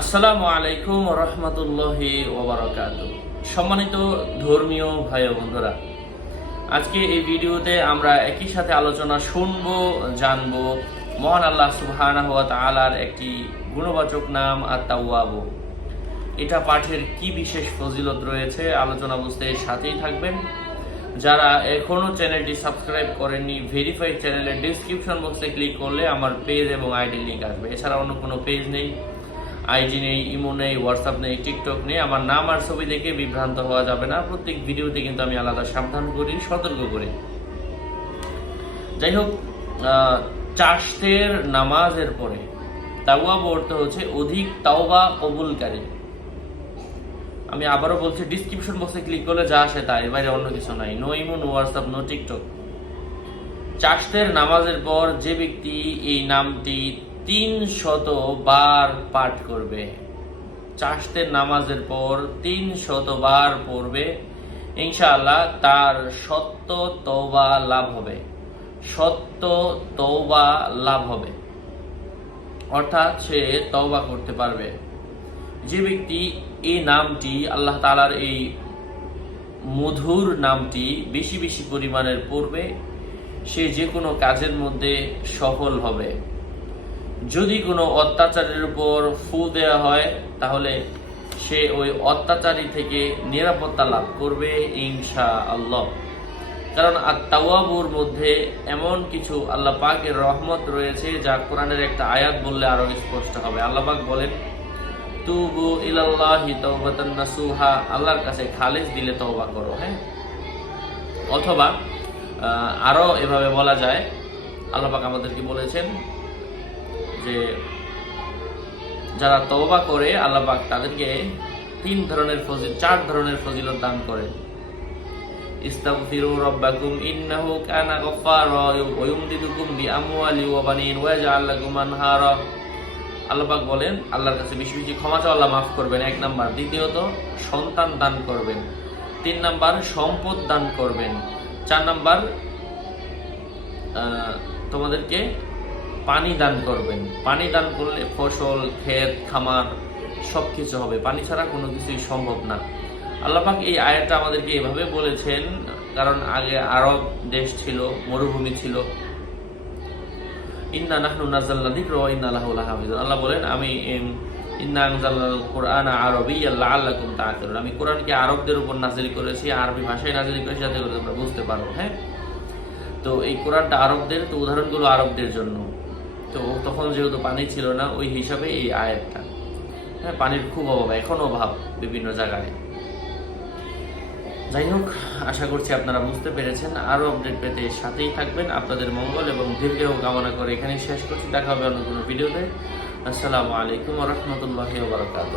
আসসালামু আলাইকুম রহমতুল্লাহি ওবরাকাত সম্মানিত ধর্মীয় ভাই বন্ধুরা, আজকে এই ভিডিওতে আমরা একই সাথে আলোচনা শুনব, জানব, মহান আল্লাহ সুবহানাহু ওয়া একটি গুণবাচক নাম, আত-তাওয়াবু। এটা পাঠের কি বিশেষ ফজিলত রয়েছে আলোচনা বুঝতে সাথেই থাকবেন। যারা এখনও চ্যানেলটি সাবস্ক্রাইব করেননি, ভেরিফাইড চ্যানেলের ডিসক্রিপশন বক্সে ক্লিক করলে আমার পেজ এবং আইডি লিঙ্ক আসবে। এছাড়া অন্য কোনো পেজ নেই। আইডি নেই ইমো নেই হোয়াটসঅ্যাপ নেই টিকটক নেই আমার নাম আর ছবি দেখে বিভ্রান্ত হওয়া যাবে না। প্রত্যেক ভিডিওতে কিন্তু আমি আলাদা সাবধান করি সতর্ক করি। যাই হোক আহ, চাষতের নামাজের পরে তাওয়া অর্থ হচ্ছে অধিক তাওবা কবুলকারী। আমি আবারও বলছি ডিসক্রিপশন বক্সে ক্লিক করলে যা আসে তাই এর বাইরে অন্য কিছু নাই। No imo no WhatsApp no TikTok চাষের নামাজের পর যে ব্যক্তি এই নামটি তিন শত বার পাঠ করবে। চাষতের নামাজের পর তিন শত বার পড়বে। ইনশাআল্লাহ তার সত্য তওবা লাভ হবে। সত্য তওবা লাভ হবে। অর্থাৎ সে তওবা করতে পারবে। যে ব্যক্তি এই নামটি, আল্লাহ তালার এই মধুর নামটি বেশি বেশি পরিমাণের পড়বে, সে যে কোনো কাজের মধ্যে সফল হবে। যদি কোনো অত্যাচারের উপর ফু দেওয়া হয় তাহলে সে ওই অত্যাচারী থেকে নিরাপত্তা লাভ করবে ইনশা আল্লাহ কারণ আত্মাওয়াবুর মধ্যে এমন কিছু আল্লাহ পাকের রহমত রয়েছে যা কোরআনের একটা আয়াত বললে আরও স্পষ্ট হবে। আল্লাহ পাক বলেন তুবু ইলাল্লাহি তাওবাতান নাসুহা আল্লাহর কাছে খালেস দিলে তওবা করো হ্যাঁ? অথবা আহ, আরও এভাবে বলা যায় আল্লাহ পাক আমাদেরকে বলেছেন যে যারা তওবা করে আল্লাহ পাক তাদেরকে তিন ধরনের ফজিল, চার ধরনের ফজিলত দান করেন। ইস্তাগফিরু ইন্নাহু কানা ওয়া ইউমদিদুকুম বিআমওয়ালি ওয়া বানিন ওয়া ইয়াজআল লাকুম আনহারা। বলেন, আল্লাহর কাছে বেশি বেশি ক্ষমা চাও আল্লাহ মাফ করবেন, এক নাম্বার। দ্বিতীয়ত, সন্তান দান করবেন। তিন নাম্বার, সম্পদ দান করবেন। চার নাম্বার তোমাদেরকে পানি দান করবেন। পানি দান করলে ফসল ক্ষেত খামার সব কিছু হবে। পানি ছাড়া কোনো কিছুই সম্ভব না। আল্লাপাক এই আয়াতটা আমাদেরকে এভাবে বলেছেন কারণ আগে আরব দেশ ছিল মরুভূমি ছিল। ইন্না নাহনু যিকরা ওয়া ইন্না লাহু লাহাফিজুন। আল্লাহ বলেন আমি ইন্না এম, ইন্না আনজালনাল কুরআনা আরাবিয়্যান লাআল্লাকুম তাআকিলুন। আমি কোরআনকে আরবদের উপর নাযিল করেছি আরবি ভাষায় নাযিল করেছি যাতে করে তোমরা বুঝতে পারো হ্যাঁ? তো এই কোরআনটা আরবদের তো উদাহরণগুলো আরবদের জন্য। তো তখন যেহেতু পানি ছিল না, ওই হিসাবে এই আয়াতটা। হ্যাঁ পানির খুব অভাব এখন অভাব বিভিন্ন জায়গায়। যাই হোক, আশা করছি আপনারা বুঝতে পেরেছেন। আরও আপডেট পেতে সাথেই থাকবেন। আপনাদের মঙ্গল এবং দীর্ঘ কামনা করে এখানে শেষ করছি। দেখা হবে অন্য কোনো ভিডিওতে। আসসালামু আলাইকুম রহমতুল্লাহ বারকাত